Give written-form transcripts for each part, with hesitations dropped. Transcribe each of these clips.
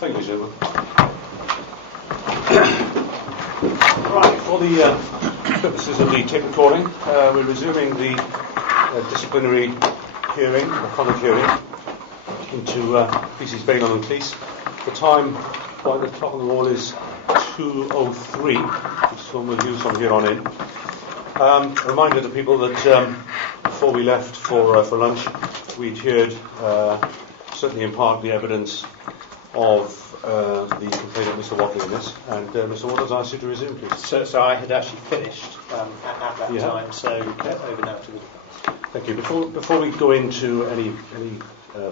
Thank you, Gilbert. Right, for the purposes of the tape recording, we're resuming the disciplinary hearing, the conduct hearing, into PC's Bailon and Police. The time by the clock on the wall is 2:03, which is what we'll use from here on in. A reminder to people that before we left for lunch, we'd heard, certainly in part, the evidence of the complaint of Mr. Whatley in this, and Mr. Whatley's asked you to resume, please. So I had actually finished at that time, so over now to the defence. Thank you. Before we go into any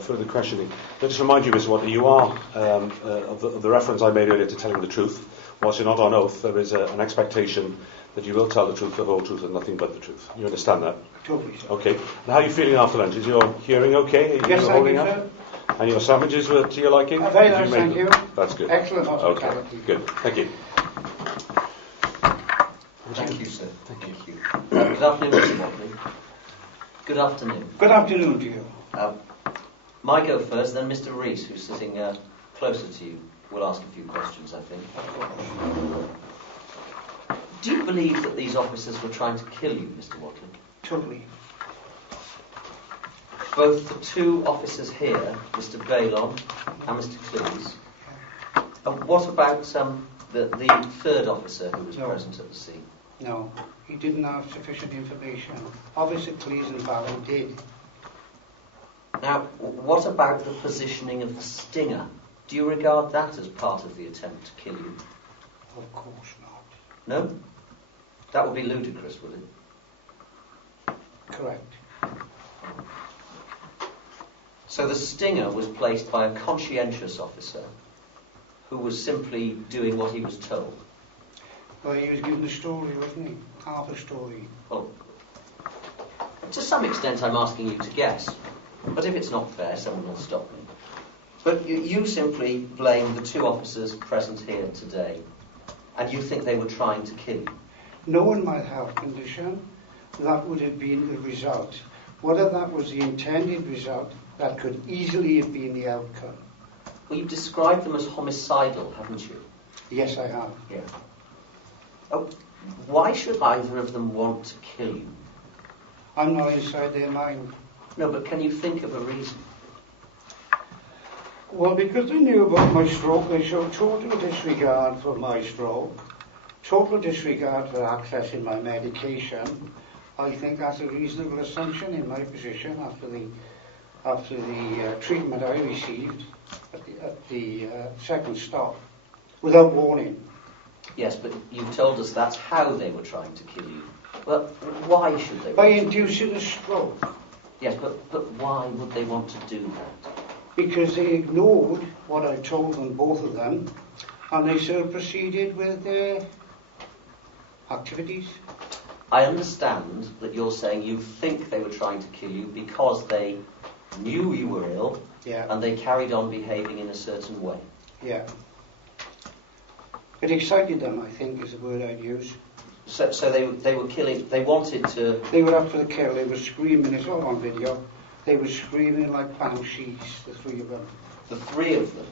further questioning, let us remind you, Mr. Whatley, you are, of the reference I made earlier to telling the truth. Whilst you're not on oath, there is an expectation that you will tell the truth, the whole truth, and nothing but the truth. You understand that? Totally, sir. Okay. And how are you feeling after lunch? Is your hearing okay? Are Yes, you thank holding you, up? sir. And your sandwiches were to your liking? Very nice, thank you. That's good. Excellent Okay, hospitality. good. Thank you. Thank you, sir. Thank you. Good afternoon, Mr. Whatley. Good afternoon. Good afternoon to you. I go first, then Mr. Rees, who's sitting closer to you, will ask a few questions, I think. Do you believe that these officers were trying to kill you, Mr. Whatley? Totally. Both the two officers here, Mr. Bailon and Mr. Cleese. What about the third officer who was present at the scene? No, he didn't have sufficient information. Officer Cleese and Baron did. Now, what about the positioning of the stinger? Do you regard that as part of the attempt to kill you? Of course not. No? That would be ludicrous, would it? Correct. So the stinger was placed by a conscientious officer who was simply doing what he was told. Well, he was given a story, wasn't he? Half a story. Well, to some extent I'm asking you to guess. But if it's not fair, someone will stop me. But you simply blame the two officers present here today, and you think they were trying to kill you. Knowing my health condition, that would have been the result. Whether that was the intended result, that could easily have been the outcome. Well, you've described them as homicidal, haven't you? Yes, I have. Yeah. Oh, why should either of them want to kill you? I'm not inside their mind. No, but can you think of a reason? Well, because they knew about my stroke, they showed total disregard for my stroke, total disregard for accessing my medication. I think that's a reasonable assumption in my position after the treatment I received at the second stop, without warning. Yes, but you told us that's how they were trying to kill you. Well, why should they? By inducing a stroke. Yes, but why would they want to do that? Because they ignored what I told them, both of them, and they sort of proceeded with their activities. I understand that you're saying you think they were trying to kill you because they knew you were ill, Yeah. and they carried on behaving in a certain way. Yeah. It excited them, I think, is the word I'd use. So they were killing. They wanted to. They were up for the kill. They were screaming. It's all on video. They were screaming like banshees, the three of them. The three of them.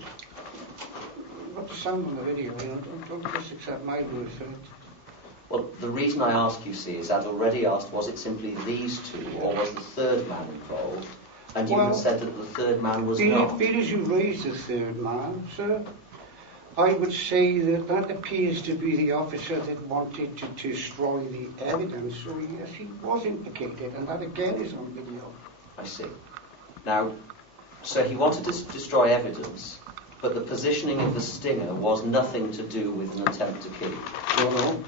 What the sound on the video? You know, don't just accept my word for it. Well, the reason I ask, you see, is I'd already asked, was it simply these two, or was the third man involved? And you had said that the third man was not. Being as you raised the third man, sir, I would say that appears to be the officer that wanted to destroy the evidence. So yes, he was implicated, and that again is on video. I see. Now, so he wanted to destroy evidence, but the positioning of the stinger was nothing to do with an attempt to kill you. No.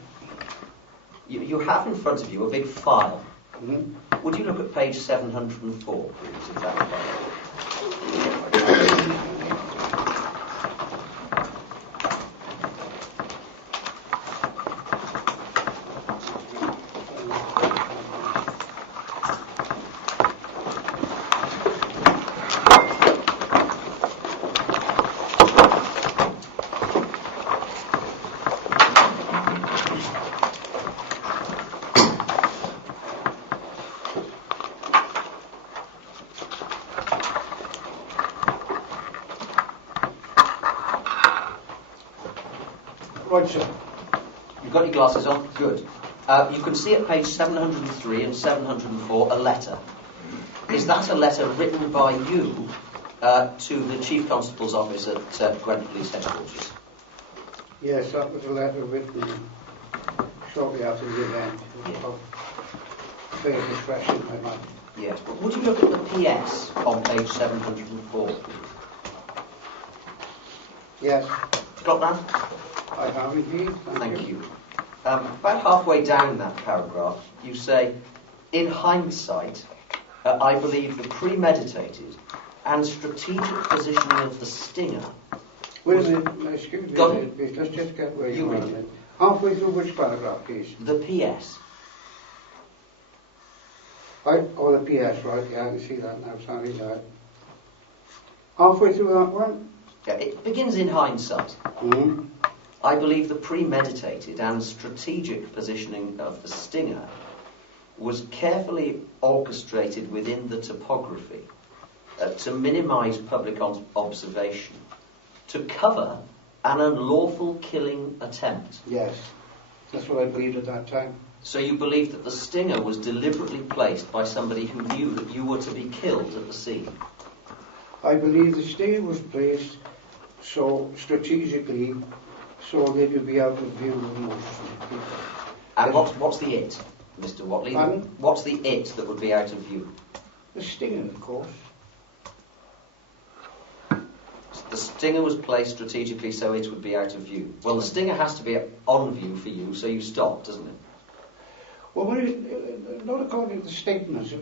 You have in front of you a big file. Mm-hmm. Would you look at page 704, please, if that file? Right, sir. You've got your glasses on? Good. You can see at page 703 and 704 a letter. Is that a letter written by you to the Chief Constable's office at Gwent Police Headquarters? Yes, that was a letter written shortly after the event. Very fresh in my mind. Yes. But would you look at the PS on page 704? Yes, Got that? I have indeed. Thank you. About halfway down that paragraph, you say, in hindsight, I believe the premeditated and strategic positioning of the stinger. Wait a minute, excuse me, please. Let's just get where you are. read. Halfway through which paragraph, please? The PS. Right? Oh, the PS, right? Yeah, I can see that now. Sorry, that. Halfway through that one? Yeah, it begins in hindsight. Mm-hmm. I believe the premeditated and strategic positioning of the stinger was carefully orchestrated within the topography to minimise public observation, to cover an unlawful killing attempt. Yes, that's what I believed at that time. So you believe that the stinger was deliberately placed by somebody who knew that you were to be killed at the scene? I believe the stinger was placed so strategically so they would be out of view of most people. And what's the it, Mr. Whatley? Pardon? What's the it that would be out of view? The stinger, of course. The stinger was placed strategically so it would be out of view. Well, the stinger has to be on view for you, so you stop, doesn't it? Well, not according to the statements. If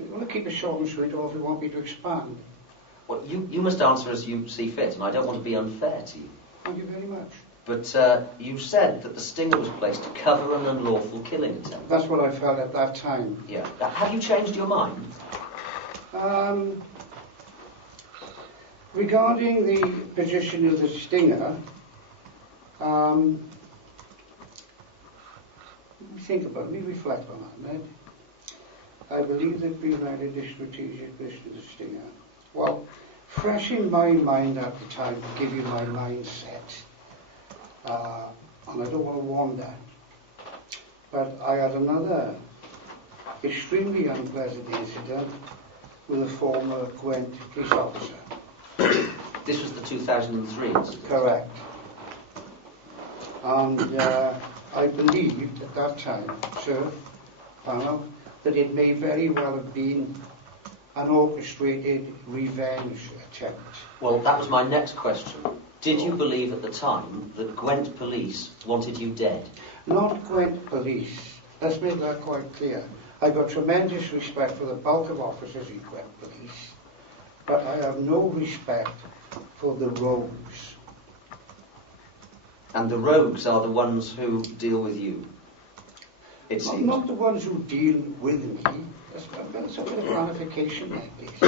you want to keep it short and sweet, or if you want me to expand. Well, you must answer as you see fit, and I don't want to be unfair to you. Thank you very much. But you said that the stinger was placed to cover an unlawful killing attempt. That's what I felt at that time. Yeah. Have you changed your mind? Regarding the position of the stinger, let me think about it. Let me reflect on that, Ned. I believe that we united the strategic position of the stinger. Well, fresh in my mind at the time, to give you my mindset, and I don't want to wander, but I had another extremely unpleasant incident with a former Gwent police officer. This was the 2003 incident. Correct. And I believed at that time, sir, panel, that it may very well have been an orchestrated revenge attempt. Well, that was my next question. Did you believe at the time that Gwent Police wanted you dead? Not Gwent Police. Let's make that quite clear. I've got tremendous respect for the bulk of officers in Gwent Police, but I have no respect for the rogues. And the rogues are the ones who deal with you, it seems. Not the ones who deal with me. That's a bit of clarification there, please.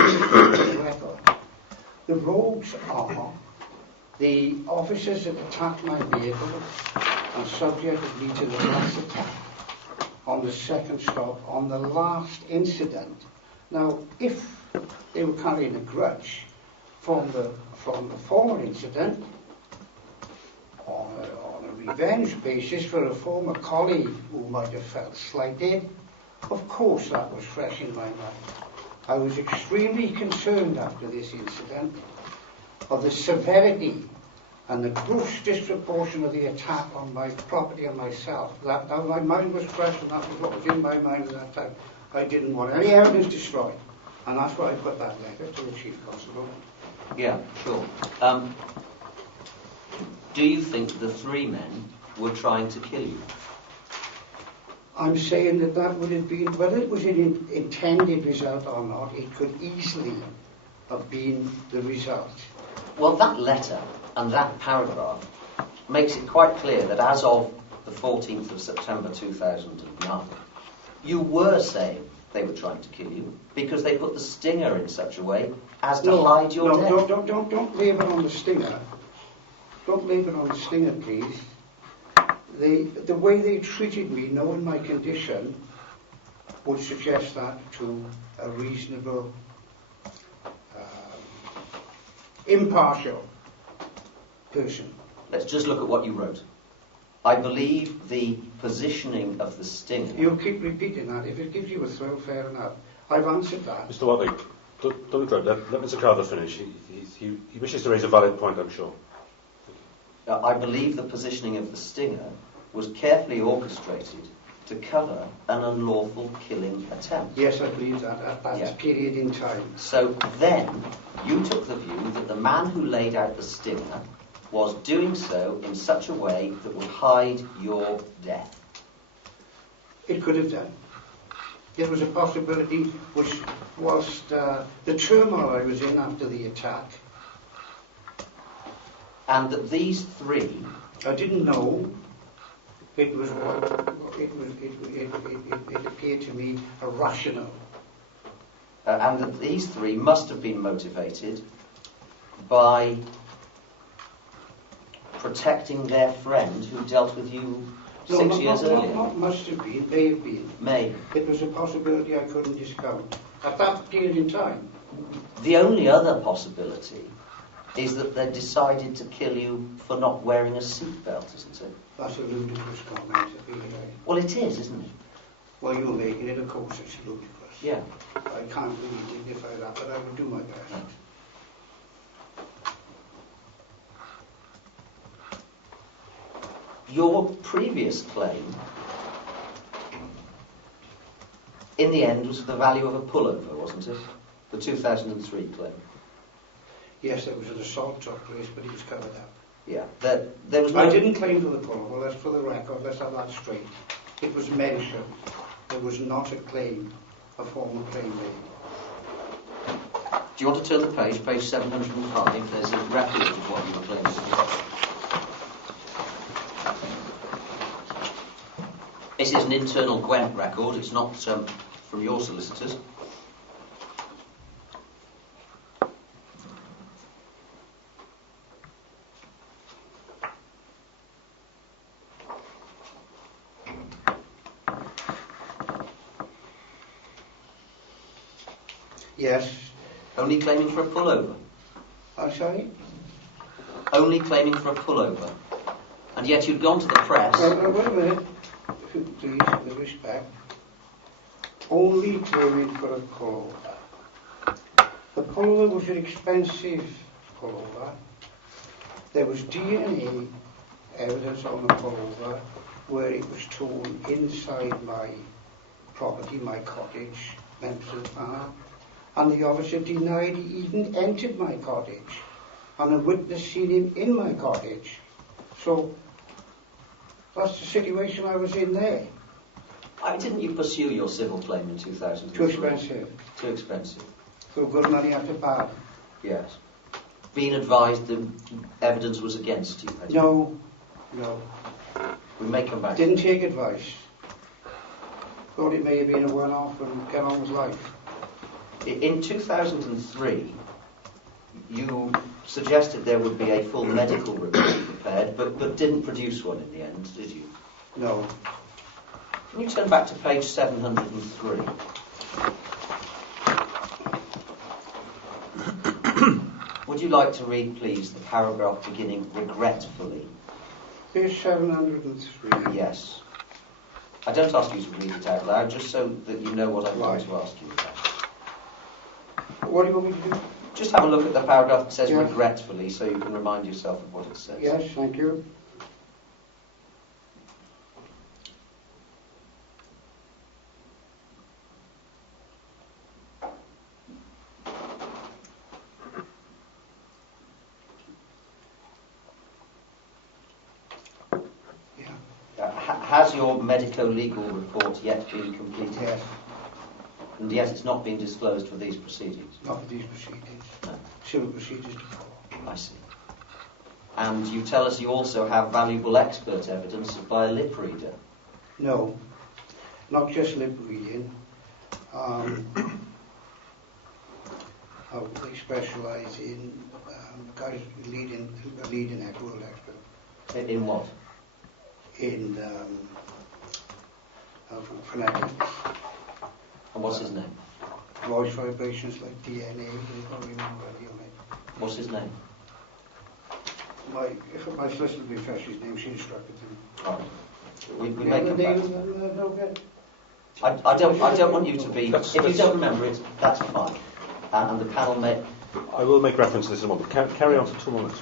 The rogues are the officers that attacked my vehicle and subjected me to the last attack on the second stop, on the last incident. Now, if they were carrying a grudge from the former incident, on a revenge basis for a former colleague who might have felt slighted, of course that was fresh in my mind. I was extremely concerned after this incident of the severity and the gross disproportion of the attack on my property and myself. That my mind was fresh, and that was what was in my mind at that time. I didn't want any evidence destroyed, and that's why I put that letter to the Chief Constable. Yeah, sure. Do you think the three men were trying to kill you? I'm saying that would have been, whether it was an intended result or not, it could easily have been the result. Well, that letter and that paragraph makes it quite clear that as of the 14th of September 2009, you were saying they were trying to kill you because they put the stinger in such a way as to hide your death. Don't leave it on the stinger. Don't leave it on the stinger, please. The way they treated me, knowing my condition, would suggest that to a reasonable, impartial person. Let's just look at what you wrote. I believe the positioning of the stinger... You keep repeating that. If it gives you a thrill, fair enough. I've answered that. Mr. Whatley, don't interrupt. Let Mr. Carver finish. He wishes to raise a valid point, I'm sure. I believe the positioning of the stinger was carefully orchestrated to cover an unlawful killing attempt. Yes, I believe that at that period in time. So then, you took the view that the man who laid out the stinger was doing so in such a way that would hide your death. It could have done. There was a possibility which whilst the turmoil I was in after the attack. And that these three... I didn't know. It appeared to me irrational. And that these three must have been motivated by protecting their friend who dealt with you 6 years earlier. Not must have been, may have been. May. It was a possibility I couldn't discount at that period in time. The only other possibility is that they decided to kill you for not wearing a seatbelt, isn't it? That's a ludicrous comment. Well, it is, isn't it? Well, you're making it, of course, it's ludicrous. Yeah. I can't really dignify that, but I will do my best. No. Your previous claim, in the end, was the value of a pullover, wasn't it? The 2003 claim. Yes, there was an assault took place, but it was covered up. Yeah. There was no... I didn't claim for the pullover, that's for the record, let's have that straight. It was mentioned. There was not a claim, a formal claim made. Do you want to turn the page 705? There's a record of what you were claiming. This is an internal Gwent record, it's not from your solicitors. Yes. Only claiming for a pullover. I'm sorry? Only claiming for a pullover. And yet you'd gone to the press... Wait a minute. If you please, with respect. Only claiming for a pullover. The pullover was an expensive pullover. There was DNA evidence on the pullover where it was torn inside my property, my cottage, Memphis Farm. And the officer denied he even entered my cottage. And a witness seen him in my cottage. So, that's the situation I was in there. Why didn't you pursue your civil claim in 2003? Too expensive. Too expensive. Threw good money after bad. Yes. Being advised the evidence was against you? No. We may come back. Didn't take advice. Thought it may have been a one-off and get on with life. In 2003, you suggested there would be a full medical report prepared, but didn't produce one in the end, did you? No. Can you turn back to page 703? Would you like to read, please, the paragraph beginning regretfully? Page 703. Yes. I don't ask you to read it out loud, just so that you know what I'm going to ask you about. What do you want me to do? Just have a look at the paragraph that says Yes. regretfully, so you can remind yourself of what it says. Yes, thank you. Has your medico-legal report yet been completed? Yes. And yet it's not been disclosed for these proceedings? Not for these proceedings. No. Civil procedures to follow. I see. And you tell us you also have valuable expert evidence by a lip reader? No. Not just lip reading. They specialise in guys leading world expert. In what? In phonetics. And what's his name? Voice vibrations like DNA, I don't remember the name. What's his name? My solicitor will refresh his name, she instructed him. Right. We may come back. Okay. I don't want you to be. If you That's- don't remember it, that's fine. And the panel may. I will make reference to this in a moment. Carry on for 2 minutes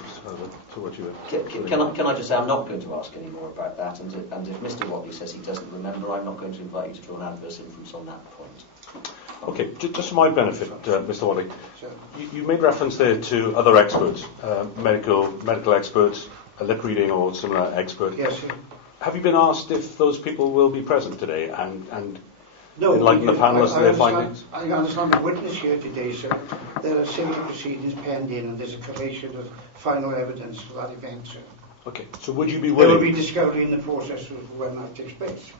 to what you were. Can I just say I'm not going to ask any more about that, and if Mr. Whatley says he doesn't remember, I'm not going to invite you to draw an adverse inference on that point. Okay, just for my benefit, Mr. Whatley, you made reference there to other experts, medical experts, a lip reading or similar expert. Yes, sir. Have you been asked if those people will be present today and No, enlighten the because panel as to their understand- findings? I understand the witness here today, sir. There are civil proceedings pending and there's a collation of final evidence for that event, sir. Okay, so would you be There will willing, be discovery in the process of when that takes place.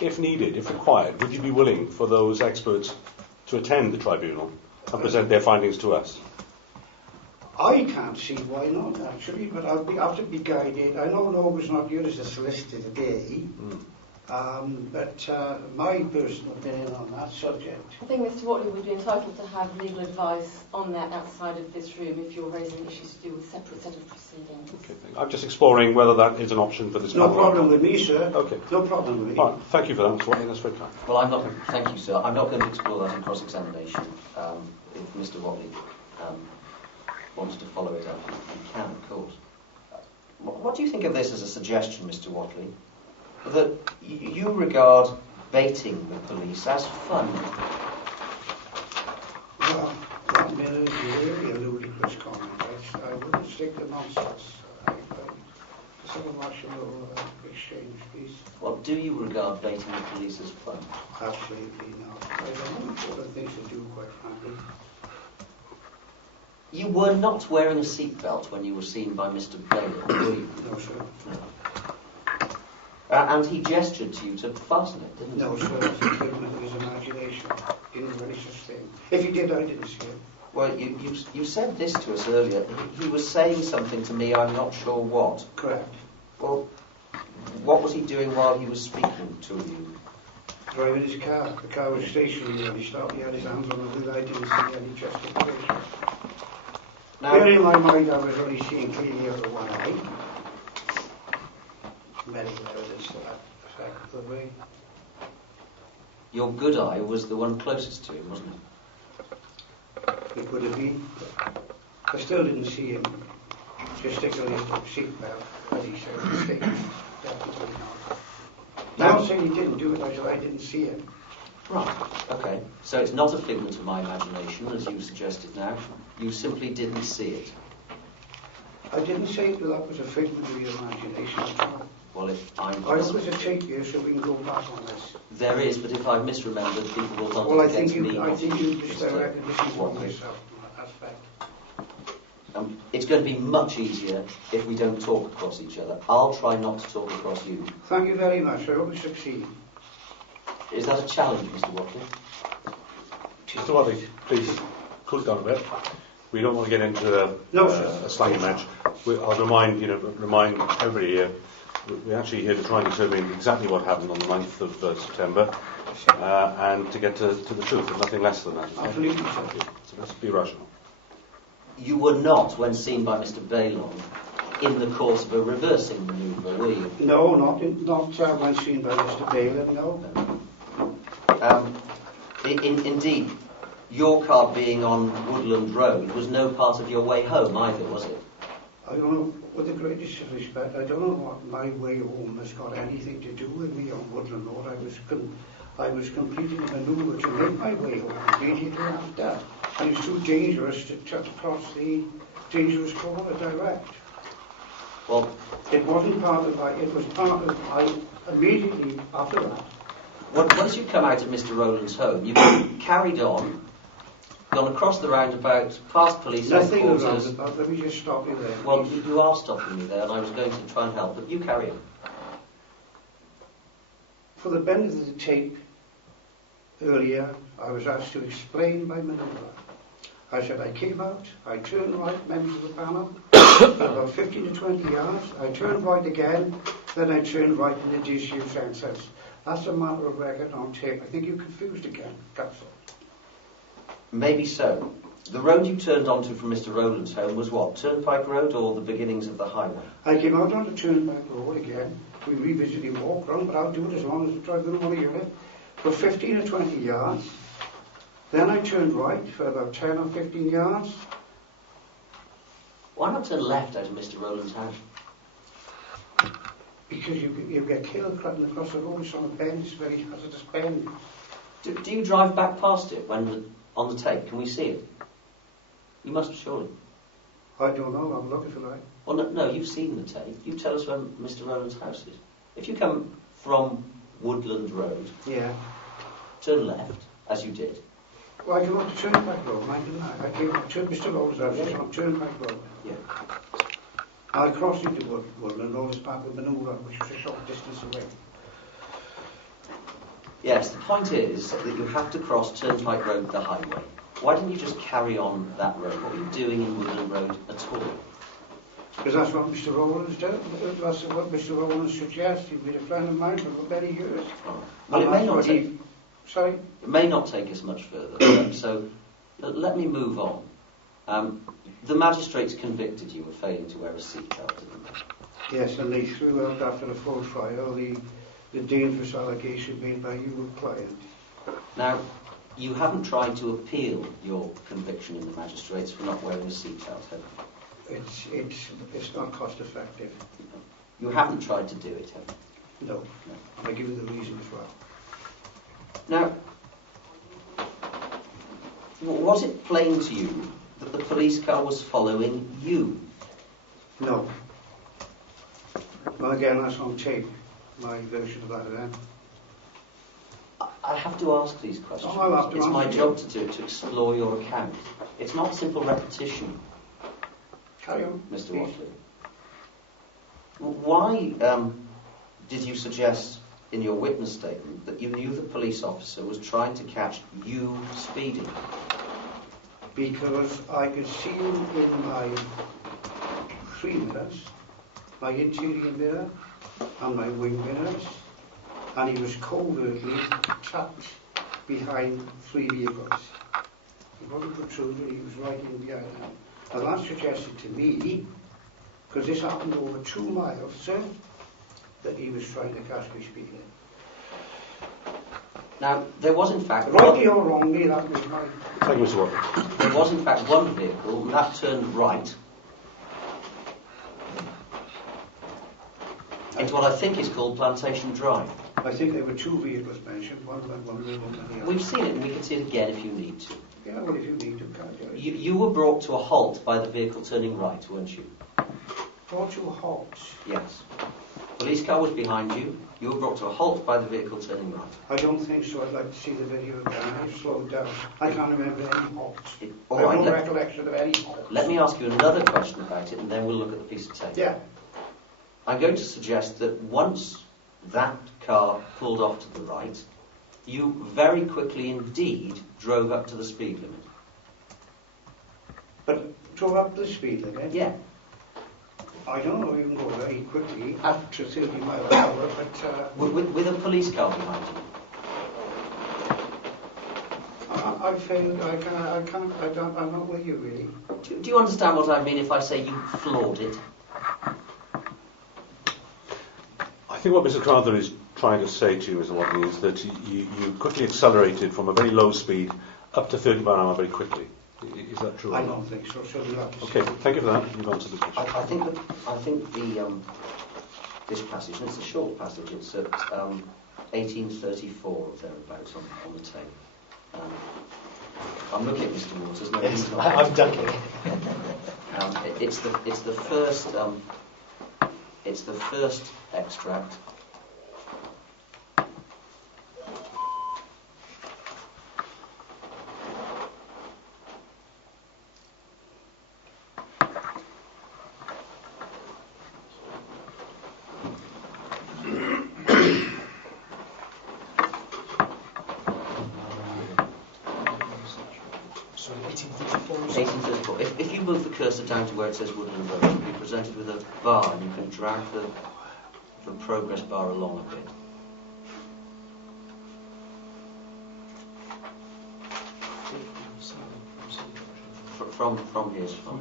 if needed, if required, would you be willing for those experts to attend the tribunal and present their findings to us? I can't see why not, actually, but I'll have to be guided. I know Nova's not here as a solicitor today, but my personal opinion on that subject. I think Mr. Whatley would be entitled to have legal advice on that outside of this room if you're raising issues to do with a separate set of proceedings. Okay, I'm just exploring whether that is an option for this No panel. problem with me, sir. Okay. No problem with me. All right, thank you for that, Mr. Whatley. That's very kind. Well, I'm not. Thank you, sir. I'm not going to explore that in cross-examination. If Mr. Whatley wants to follow it up, he can, of course. What do you think of this as a suggestion, Mr. Whatley? That you regard baiting the police as fun? Well, that mirrors really a ludicrous comment. I wouldn't stick to nonsense. Let's have a rational exchange, please. Well, do you regard baiting the police as fun? Absolutely not. I don't know what things to do, quite frankly. You were not wearing a seatbelt when you were seen by Mr. Bailey, were you? No, sir. No. And he gestured to you to fasten it, didn't he? No, sir. That's a figment of his imagination. Didn't do any such thing. If he did, I didn't see it. Well, you said this to us earlier. He was saying something to me, I'm not sure what. Correct. Well, what was he doing while he was speaking to you? Driving his car. The car was stationary when he stopped. He had his hands on the wheel. I didn't see any justification. Now, Bearing in my mind, I was only seeing clearly out of one eye. Medical evidence to that effect, the way. your good eye was the one closest to him, wasn't it? It could have been. I still didn't see him gesticulating his seatbelt, as he said in the statement. Definitely not. Now- Not saying he didn't do it, I said I didn't see it. Right, okay. So it's not a figment of my imagination, as you suggested now. You simply didn't see it. I didn't say that that was a figment of your imagination at all. Well, if I'm... I hope there's a tape here so we can go back on this. There is, but if I've misremembered, people will not Well, I against think me. you not just Mr. directed this from Whatley. yourself in that aspect. It's going to be much easier if we don't talk across each other. I'll try not to talk across you. Thank you very much. I hope you succeed. Is that a challenge, Mr. Whatley? Mr. Whatley, please cool it down a bit. We don't want to get into a slangy match. I'll remind everybody here, we're actually here to try and determine exactly what happened on the 9th of September and to get to the truth, and nothing less than that. Okay? Absolutely. So let's be rational. You were not, when seen by Mr. Bailon, in the course of a reversing manoeuvre, were you? No, not when seen by Mr. Bailey, no. Indeed, your car being on Woodland Road was no part of your way home either, was it? I don't know, with the greatest respect, I don't know what my way home has got anything to do with me on Woodland Road. I was completing a manoeuvre to make my way home immediately after. And it's too dangerous to cut across the dangerous corner direct. Well, It wasn't part of it was part of immediately after that. once you come out of Mr. Rowland's home, you carried on, gone across the roundabout, past police Nothing around headquarters. about, let me just stop you there. Well, please. you are stopping me there, and I was going to try and help, but you carry on. For the benefit of the tape, earlier I was asked to explain my manoeuvre. I said I came out, I turned right, members of the panel, about 15 to 20 yards, I turned right again, then I turned right in the disused entrance. That's a matter of record on tape. I think you're confused again, that's all. Maybe so. The road you turned onto from Mr. Rowland's home was what? Turnpike Road or the beginnings of the highway? I came out on the Turnpike Road again. We revisited walk round, but I'll do it as long as the driver don't want to hear it. For 15 or 20 yards. Then I turned right for about 10 or 15 yards. Why not turn left out of Mr. Rowland's house? Because you get killed cutting across the road. It's on a bend, it's a very hazardous bend. Do you drive back past it when on the tape? Can we see it? You must surely. I don't know, I'm looking for that. Well, no, you've seen the tape. You tell us where Mr. Rowland's house is. If you come from Woodland Road, Yeah. turn left, as you did. Well, I came up to Turnpike Road, didn't I? I came up to Mr. Lowell's house, it's on Turnpike Road. Yeah. I crossed into Woodland Road as part of Manoeuvre, which was a short distance away. Yes, the point is that you have to cross Turnpike Road, the highway. Why didn't you just carry on that road? What were you doing in Woodland Road at all? Because that's what Mr. Rowland's done. That's what Mr. Rowland suggests. He's been a friend of mine for many years. Well, it may not take. Sorry? It may not take us much further. So let me move on. The magistrates convicted you of failing to wear a seatbelt, didn't they? Yes, and they threw out after the full trial the dangerous allegation made by you, client. Now, you haven't tried to appeal your conviction in the magistrates for not wearing a seatbelt, have you? It's not cost effective. You haven't tried to do it, have you? No. I give you the reason as well. Now, was it plain to you that the police car was following you? No. Well, again, that's on tape, my version of that event. I have to ask these questions. Oh, I'll have to it's my answer job to do it, to explore your account. It's not simple repetition, Carry on. Mr. please. Whatley. Why did you suggest in your witness statement that you knew the police officer was trying to catch you speeding? Because I could see him in my 3 mirrors, my interior mirror and my wing mirrors, and he was covertly tucked behind 3 vehicles. He wasn't protruding, he was right in behind them. And that suggested to me, because this happened over 2 miles, sir, that he was trying to catch me speeding. Now, there was in fact... Rightly or wrongly, that was my... Thank you, Mr. Whatley. There was in fact one vehicle that turned right into what I think is called Plantation Drive. I think there were 2 vehicles mentioned, one went one way, one went the other. We've seen it and we can see it again if you need to. Yeah, well, if you need to, can't you? You were brought to a halt by the vehicle turning right, weren't you? Brought to a halt. Yes. Police car was behind you. You were brought to a halt by the vehicle turning right. I don't think so. I'd like to see the video again. I've slowed down. I can't remember any halts. All I have right, no recollection of any halts. let me ask you another question about it and then we'll look at the piece of tape. Yeah. I'm going to suggest that once that car pulled off to the right, you very quickly indeed drove up to the speed limit. But drove up the speed limit. Yeah. I don't know, you can go very quickly up to 30 miles an hour, but With a police car behind you. I failed. I'm not with you really. Do you understand what I mean if I say you floored it? I think what Mr. Crowther is trying to say to you, Mr. Whatley, is that you quickly accelerated from a very low speed up to 30 miles an hour very quickly. Is that true? I don't think so. So we'll have to Okay, see. thank you for that. You've answered the question. I think this passage, and it's a short passage, it's at 1834 or thereabouts on the tape. I'm looking at Mr. Waters. No, Yes, he's not. I'm ducking. It's the first extract. Sorry, 1834. 1834. If you move the cursor down to where it says Woodland Road, you'll be presented with a bar, and you can drag the progress bar along a bit. from here is fine.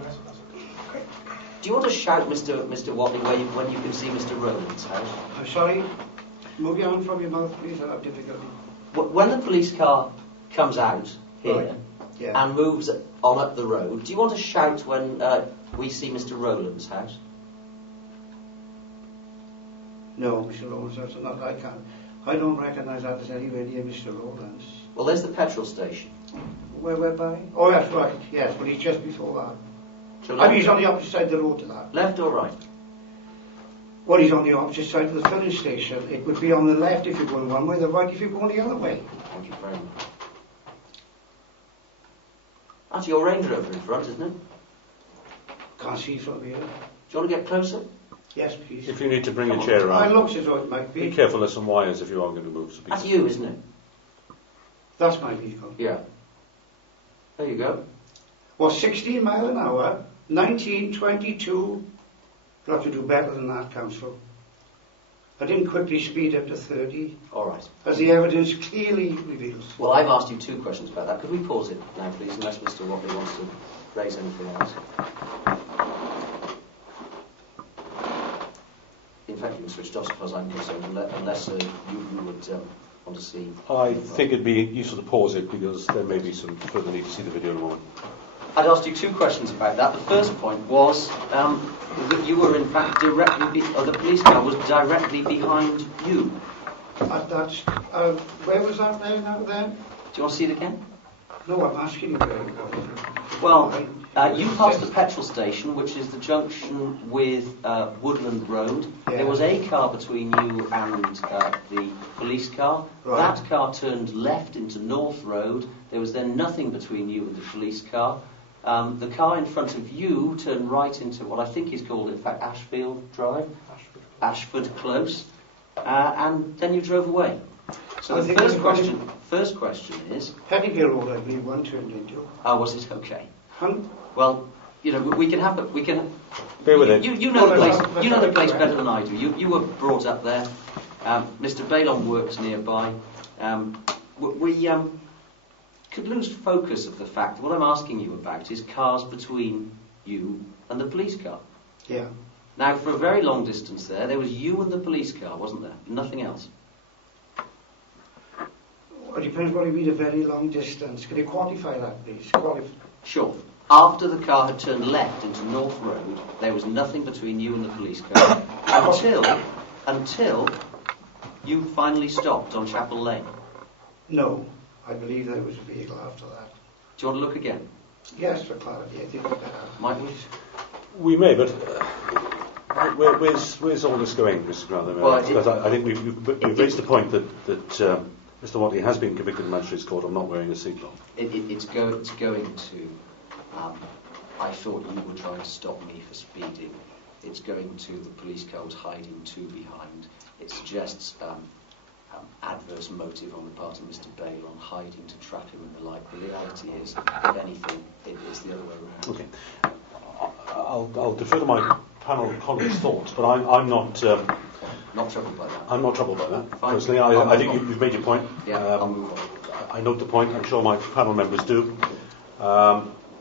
Do you want to shout, Mr. Whatley, when you can see Mr. Rowland's house? I'm sorry. Move your hand from your mouth, please. I have difficulty. When the police car comes out here Right. Yeah. and moves on up the road, do you want to shout when we see Mr. Rowland's house? No, Mr. Rowlands, that's not. I can't. I don't recognise that as anywhere near Mr. Rowlands. Well, there's the petrol station. Whereby? Oh, that's right. Yes, but he's just before that. So I mean, he's on the opposite side of the road to that. left or right? Well, he's on the opposite side of the filling station. It would be on the left if you're going one way, the right if you're going the other way. Thank you very much. That's your Range Rover in front, isn't it? Can't see from here. Do you want to get closer? Yes, please. If you need to bring a chair I around, looks as though it might be be. careful, there's some wires if you are going to move. So be That's you, isn't it? That's my vehicle. Yeah. There you go. Well, 16 mile an hour, 1922. You'll have to do better than that, Council. I didn't quickly speed up to 30, All right. as the evidence clearly reveals. Well, I've asked you 2 questions about that. Could we pause it now, please, unless Mr. Whatley wants to raise anything else? In fact, you can switch off as far as I'm concerned, unless you would want to see. I think it'd be useful to pause it because there may be some further need to see the video in a moment. I'd asked you 2 questions about that. The first point was that you were in fact directly, or the police car was directly behind you. That's, where was that now then? Do you want to see it again? No, I'm asking you where it was. Well, you passed the petrol station, which is the junction with Woodland Road. Yeah. There was a car between you and the police car. Right. That car turned left into North Road. There was then nothing between you and the police car. The car in front of you turned right into what I think is called, in fact, Ashfield Drive, Ashford Close, and then you drove away. So I the think first question is... Pettinger Road, I believe, one turned into. was it okay? Hun? Well, you know, we can have Bear with it. You know the place. let's You know have the it place correct. better than I do. You were brought up there. Mr. Balon works nearby. We could lose focus of the fact that what I'm asking you about is cars between you and the police car. Yeah. Now, for a very long distance there was you and the police car, wasn't there? Nothing else. Well, it depends what you mean a very long distance. Can you quantify that, please? Sure. After the car had turned left into North Road, there was nothing between you and the police car until you finally stopped on Chapel Lane. No, I believe there was a vehicle after that. Do you want to look again? Yes, for clarity, I think it's better. Might we? We may, but where's all this going, Mr. Granther? Well, Because I think we've raised the point that Mr. Whatley has been convicted in Magistrates Court of not wearing a seatbelt. It's going to. I thought you were trying to stop me for speeding. It's going to the police car was hiding two behind. It suggests adverse motive on the part of Mr. Balon, hiding to trap him and the like. The reality is, if anything, it is the other way around. Okay. I'll defer to my panel colleagues' thoughts, but I'm not. Not troubled by that. I'm not troubled by that. Fine. Personally, I think you've made your point. Yeah, I'll move on. I note the point. I'm sure my panel members do.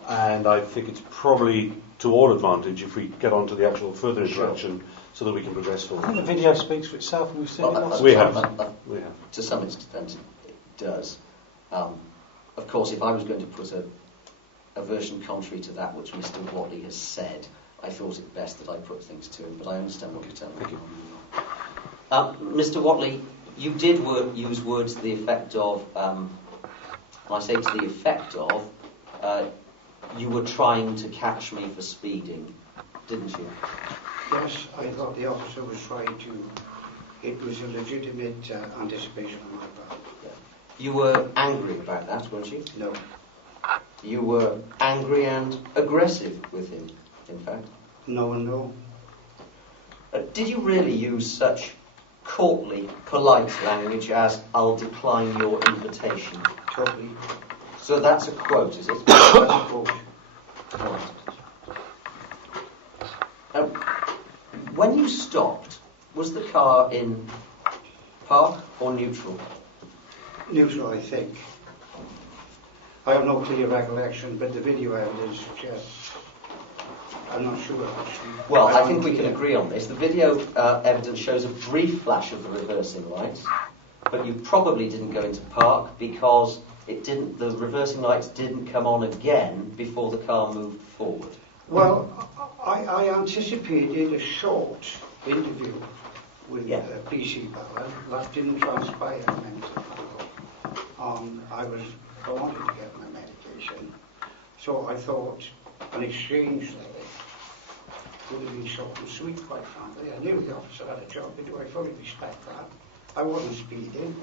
And I think it's probably to our advantage if we get on to the actual further interaction so that we can progress I forward. think the video speaks for itself, and we've seen it once. We have. We have. To some extent, it does. Of course, if I was going to put a version contrary to that which Mr. Whatley has said, I thought it best that I put things to him, but I understand what you're telling me. Thank you. Mr. Whatley, you did use words to the effect of, when I say to the effect of, you were trying to catch me for speeding, didn't you? Yes, I thought the officer was trying to. It was a legitimate anticipation on my part. You were angry about that, weren't you? No. You were angry and aggressive with him, in fact. No and no. Did you really use such courtly, polite language as, "I'll decline your invitation"? Totally. So that's a quote, is it? That's a quote. Right. When you stopped, was the car in park or neutral? Neutral, I think. I have no clear recollection, but the video evidence suggests. I'm not sure actually. Well, I think we can agree on this. The video evidence shows a brief flash of the reversing lights, but you probably didn't go into park because the reversing lights didn't come on again before the car moved forward. Well, I anticipated a short interview with PC Ballard. That didn't transpire. I wanted to get my medication, so I thought an exchange there would have been short and sweet, quite frankly. I knew the officer had a job to do. I fully respect that. I wasn't speeding.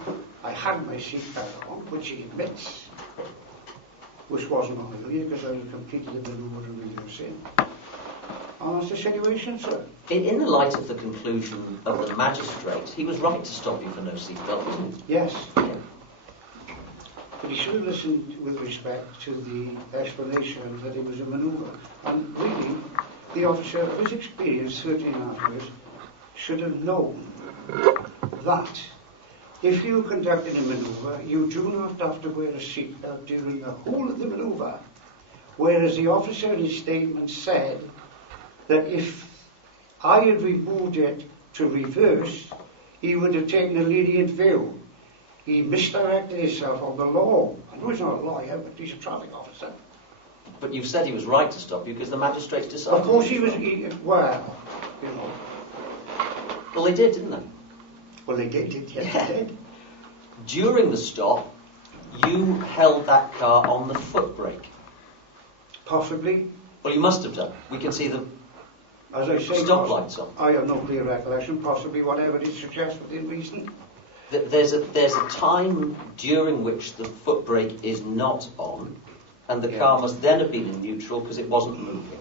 I had my seatbelt on, which he admits, which wasn't on the rear because I had completed the manoeuvre and reversing. And that's the situation, sir. In the light of the conclusion of the magistrate, he was right to stop you for no seatbelt, wasn't he? Yes. Yeah. But he should have listened with respect to the explanation that it was a manoeuvre. And really, the officer of his experience, 13 hours, should have known that if you conducted a manoeuvre, you do not have to wear a seatbelt during the whole of the manoeuvre. Whereas the officer in his statement said that if I had removed it to reverse, he would have taken a lenient view. He misdirected himself on the law. I know he's not a lawyer, but he's a traffic officer. But you've said he was right to stop you because the magistrates decided. Of course he was, well, you know. Well, they did, didn't they? Well, they did, yes, they did. During the stop, you held that car on the foot brake. Possibly. Well, you must have done. We can see the As I say, stop lights on. I have no clear recollection. Possibly whatever it suggests within reason. There's a time during which the foot brake is not on, and the car must then have been in neutral because it wasn't moving.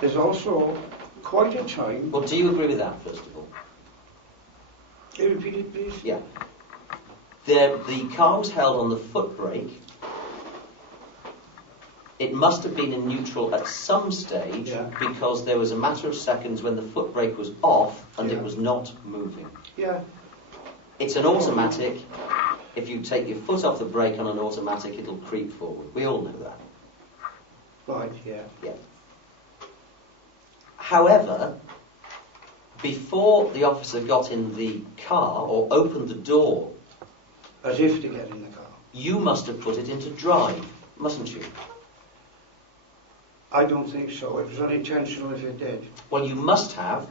There's also quite a time. Well, do you agree with that, first of all? Can you repeat it, please? Yeah. The car was held on the foot brake. It must have been in neutral at some stage because there was a matter of seconds when the foot brake was off and it was not moving. Yeah. It's an automatic. If you take your foot off the brake on an automatic, it'll creep forward. We all know that. Right, yeah. Yeah. However, before the officer got in the car or opened the door, As if to get in the car. you must have put it into drive, mustn't you? I don't think so. It was unintentional if it did. Well, you must have,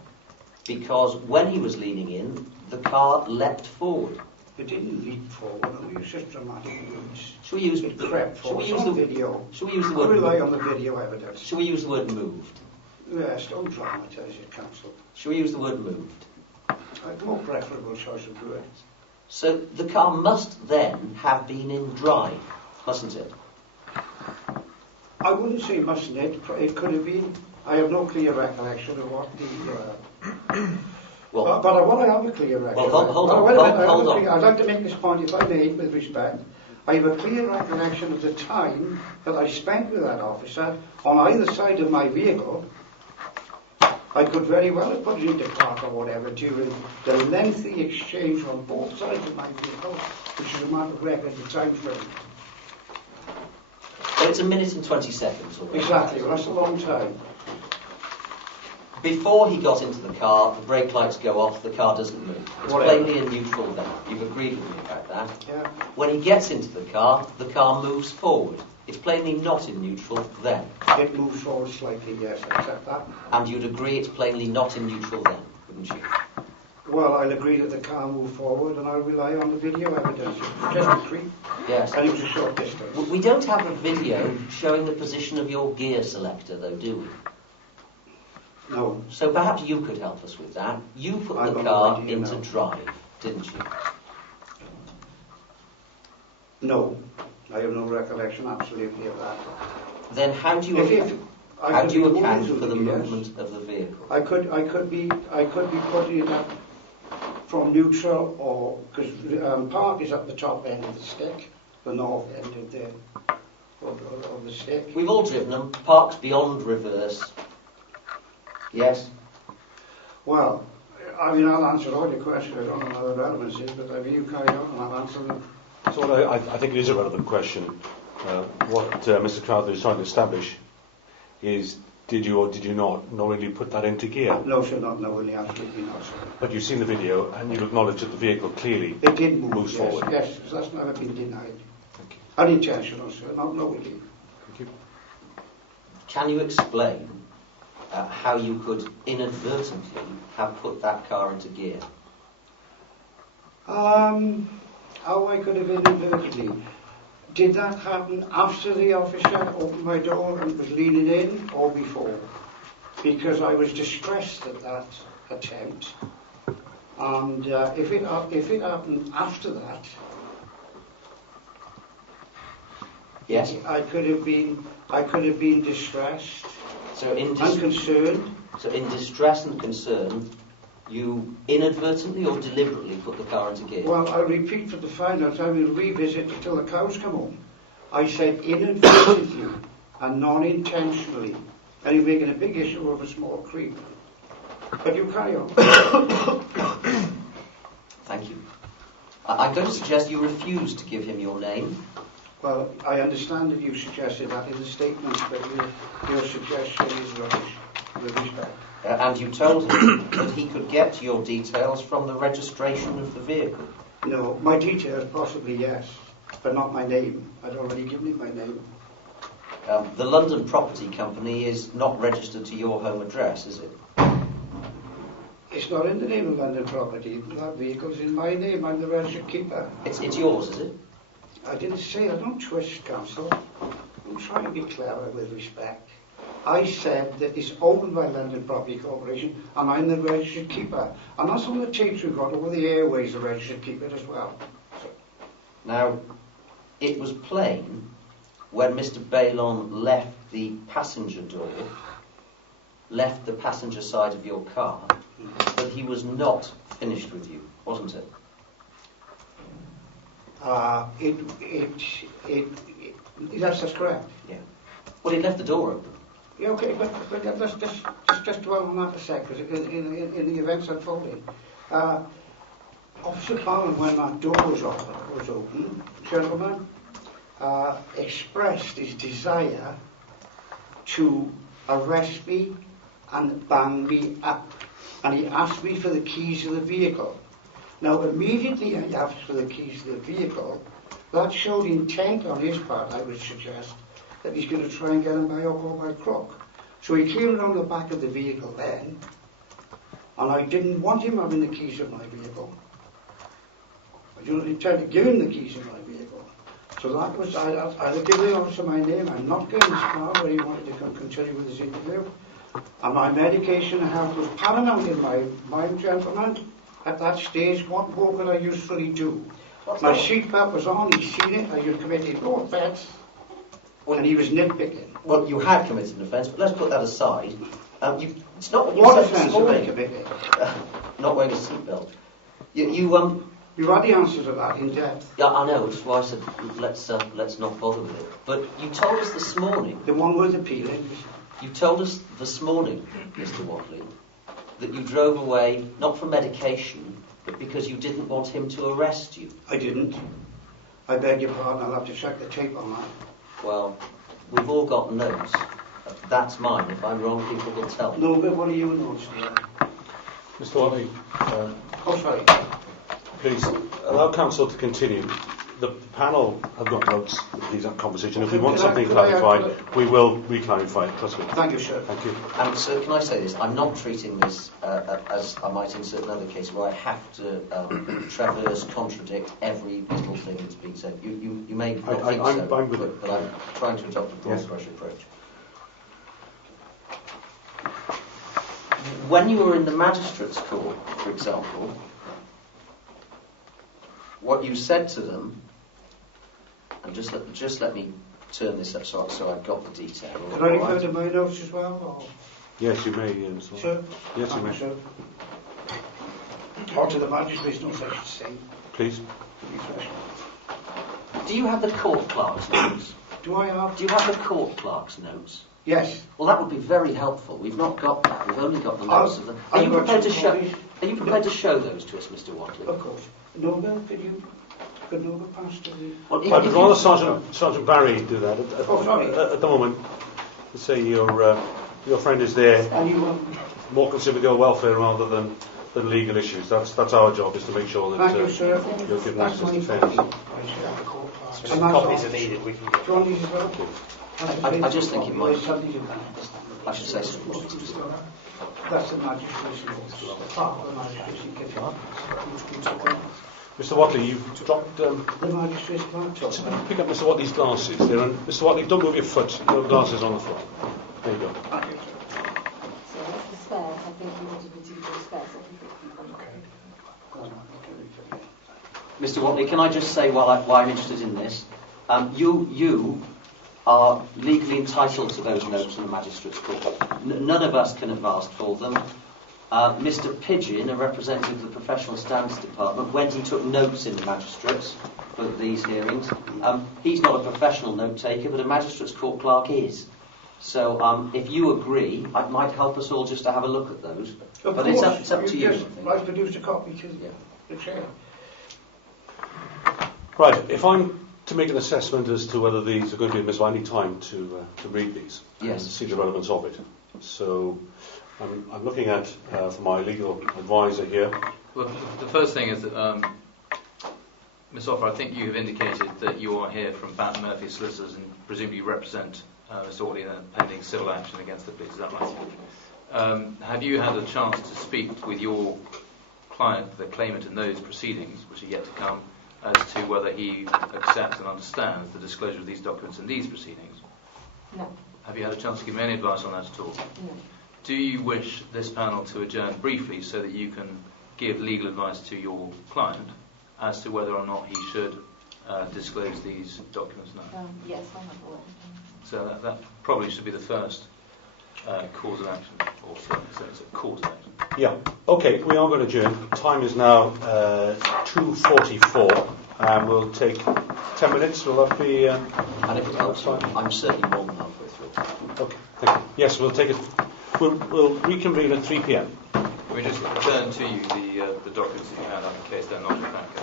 because when he was leaning in, the car leapt forward. It didn't leap forward. It was just dramatic words. Shall we use It crept forward. It's on video. Shall we use the I word? rely on the video evidence. Shall we use the word moved? Yes, don't dramatise it, counsel. Shall we use the word moved? A more preferable choice of words. So the car must then have been in drive, mustn't it? I wouldn't say mustn't it. It could have been. I have no clear recollection of what the... Well, but what I have a clear recollection... Well, hold on. I'd like to make this point, if I may, with respect. I have a clear recollection of the time that I spent with that officer on either side of my vehicle. I could very well have put it into park or whatever during the lengthy exchange on both sides of my vehicle, which is a matter of record, the time frame. So it's 1 minute and 20 seconds. Already. Exactly, well, that's a long time. Before he got into the car, the brake lights go off, the car doesn't move. It's plainly in neutral then. You've agreed with me about that. Yeah. When he gets into the car moves forward. It's plainly not in neutral then. It moves forward slightly, yes, I accept that. And you'd agree it's plainly not in neutral then, wouldn't you? Well, I'll agree that the car moved forward and I'll rely on the video evidence. Just a creep. Yes. And it was a short distance. We don't have a video showing the position of your gear selector, though, do we? No. So perhaps you could help us with that. You put I've the got car no idea into now. drive, didn't you? No. I have no recollection absolutely of that. Then how do you account for the movement of the vehicle? I could be putting it up from neutral, or because park is at the top end of the stick, the north end of the stick. We've all driven them. Park's beyond reverse. Yes. Well, I mean, I'll answer all your questions. I don't know what the relevance is, but I mean, you carry on and I'll answer them. So I think it is a relevant question. What Mr. Crowther is trying to establish is, did you or did you not knowingly put that into gear? No, sir, not knowingly, absolutely not, sir. But you've seen the video and you acknowledge that the vehicle clearly It did move, moves yes, forward. yes, that's never been denied. Thank you. Unintentional, sir, not knowingly. Thank you. Can you explain how you could inadvertently have put that car into gear? How I could have inadvertently. Did that happen after the officer opened my door and was leaning in, or before? Because I was distressed at that attempt, and if it happened after that, Yes. I could have been distressed So in and concerned. So in distress and concern, you inadvertently or deliberately put the car into gear? Well, I repeat for the final time, we'll revisit until the cows come home. I said inadvertently and non-intentionally. And you're making a big issue of a small creep. But you carry on. Thank you. I'm going to suggest you refuse to give him your name. Well, I understand that you suggested that in the statement, but your suggestion is rubbish, with respect. And you told him that he could get your details from the registration of the vehicle. No, my details, possibly yes, but not my name. I'd already given it my name. The London Property Company is not registered to your home address, is it? It's not in the name of London Property. That vehicle's in my name. I'm the registered keeper. It's yours, is it? I didn't say, I don't twist, counsel. I'm trying to be clever with respect. I said that it's owned by London Property Corporation and I'm the registered keeper. And that's on the tapes we've got over the airways, the registered keeper as well. So, Now, it was plain when Mr. Bailon left the passenger door, left the passenger side of your car, that he was not finished with you, wasn't it? Yes, that's correct. Yeah. Well, he left the door open. Yeah, okay, but let's just dwell on that a sec, because in the events unfolding. Officer Bowman, when that door was open, gentlemen, expressed his desire to arrest me and bang me up. And he asked me for the keys of the vehicle. Now, immediately I asked for the keys of the vehicle. That showed intent on his part, I would suggest, that he's going to try and get him by hook or by crook. So he cleared it on the back of the vehicle then, and I didn't want him having the keys of my vehicle. I didn't intend to give him the keys of my vehicle. So that was, I'll give the officer my name. I'm not going to his car where he wanted to continue with his interview. And my medication and health was paramount in my mind, gentlemen. At that stage, what more could I usefully do? My seatbelt was on, he'd seen it, I had committed no offence, and he was nitpicking. Well, you had committed an offence, but let's put that aside. It's not what you What said offence this have I morning. committed? Not wearing a seatbelt. You You've had the answers to that in depth. Yeah, I know, which is why I said let's not bother with it. But you told us this morning. The one worth appealing. You told us this morning, Mr. Whatley, that you drove away not for medication, but because you didn't want him to arrest you. I didn't. I beg your pardon, I'll have to check the tape on that. Well, we've all got notes. That's mine. If I'm wrong, people will tell me. No, but what are you notes, dear? Mr. Whatley, Oh, sorry. please allow counsel to continue. The panel have got notes of these conversation. If we want something clarified, we will re-clarify it. Trust me. Thank you, sir. Thank you. And so, can I say this? I'm not treating this as I might in certain other cases where I have to traverse, contradict every little thing that's being said. You may not think so, I'm with it. but I'm trying to adopt a broad Yes. brush approach. When you were in the magistrate's court, for example, what you said to them, and just let me turn this up so I've got the detail. Can I refer to my notes as well? Or? Yes, you may, Mr. Whatley. Sir? Yes, you Thank may. Sir. Or to the magistrate's notes, I should say. Please. Do you have the court clerk's notes? Do I have? Do you have the court clerk's notes? Yes. Well, that would be very helpful. We've not got that. We've only got the notes of them. Are you I've got prepared to two show? copies. Are you prepared to show those to us, Mr. Watley? Of course. Nobel, could you? Could nobody pass to the... Well, I'd rather Sergeant Barry do that. At the moment, say your friend is there, Anyone? more concerned with your welfare rather than legal issues. That's our job, is to make sure that Thank you, sir. you're given That's access to my fairness. So if copies are needed, we can get Do you want these as well? I just think it might. Something to that. I should say something. That's the magistrate's law. Part of the magistrate's kitchen. Mr. Whatley, you've dropped. The magistrate's laptop. Pick up Mr. Whatley's glasses. Mr. Whatley, don't move your foot. Your glasses on the floor. There you go. So that's the spare. I think you wanted me to do the spare, so I think Mr. Whatley, can I just say why I'm interested in this? You are legally entitled to those notes in the magistrate's court. None of us can have asked for them. Mr. Pigeon, a representative of the Professional Standards Department, when he took notes in the magistrates for these hearings, he's not a professional note taker, but a magistrate's court clerk is. So if you agree, it might help us all just to have a look at those. Of but course, it's up to you. I produced a copy to the chair. Right. If I'm to make an assessment as to whether these are going to be admissible, I need time to read these and see the relevance of it. So I'm looking at for my legal advisor here. Well, the first thing is that, Ms. Offer, I think you have indicated that you are here from Batten Murphy Solicitors and presumably you represent Mr. Whatley in a pending civil action against the police. Is that right? Have you had a chance to speak with your client, the claimant in those proceedings, which are yet to come, as to whether he accepts and understands the disclosure of these documents in these proceedings? No. Have you had a chance to give me any advice on that at all? No. Do you wish this panel to adjourn briefly so that you can give legal advice to your client as to whether or not he should disclose these documents now? Yes, I have all. So that probably should be the first cause of action, or certainly it's a cause of action. Yeah. Okay. We are going to adjourn. Time is now 2:44. We'll take 10 minutes. Will that be? And if it helps, I'm certainly more than halfway through. Okay. Thank you. Yes, we'll take it. We'll reconvene at 3 p.m. Can we just return to you the documents that you had in case they're not in fact